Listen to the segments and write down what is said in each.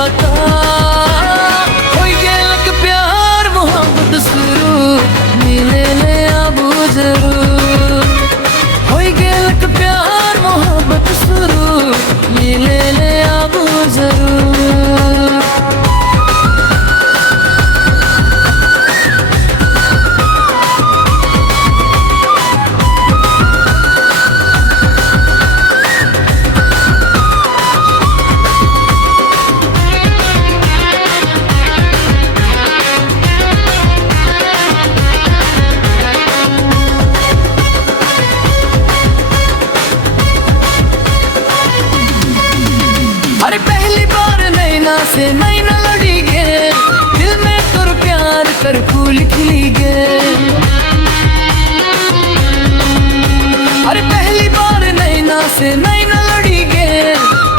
बता होई गेलक प्यार मोहब्बत शुरू मिले ले अब जरूर होई गेलक प्यार मोहब्बत शुरू मिले ले अब जरूर। अरे पहली बार नैना से नैना लड़ी गे दिल में तुर प्यार कर फूल खिली गे। अरे पहली बार नैना से नैना लड़ी गे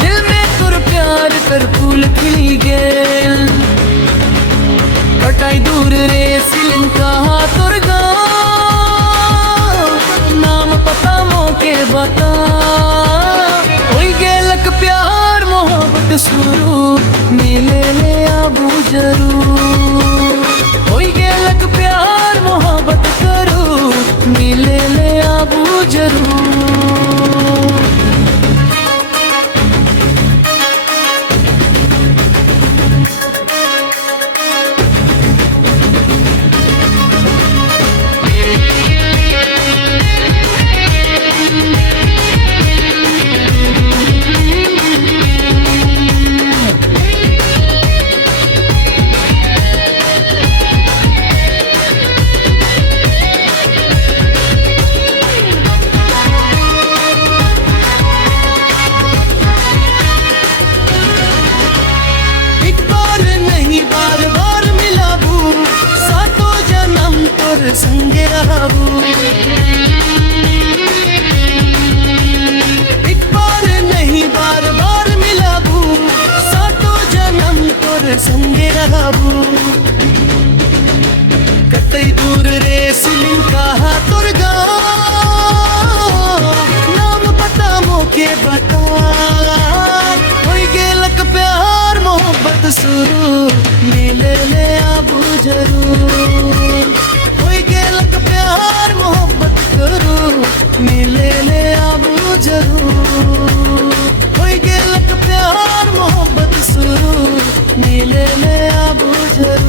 दिल में तुर प्यार कर फूल खिली गे। कटाई दूर रे सिलन कहा तुर गाँव नाम पता मौके बता होई गेलक प्यार मोहब्बत शुरू मिले ले अब जरूर होई गेलक प्यार मोहब्बत करू मिले ले अब जरूर। संगे रहबू एक बार नहीं बार बार मिलाबू सातों जन्म तोर संगे रहबू। कतई दूर रे सिलिन कहा तोर गाँव नाम पता मौके बता होई गेलक प्यार मोहब्बत शुरू मिले ले अब जरूर गेलक प्यार मोहब्बत करू मिले ले अब जरूर होई गेलक प्यार मोहब्बत शुरू मिले ले अब जरूर।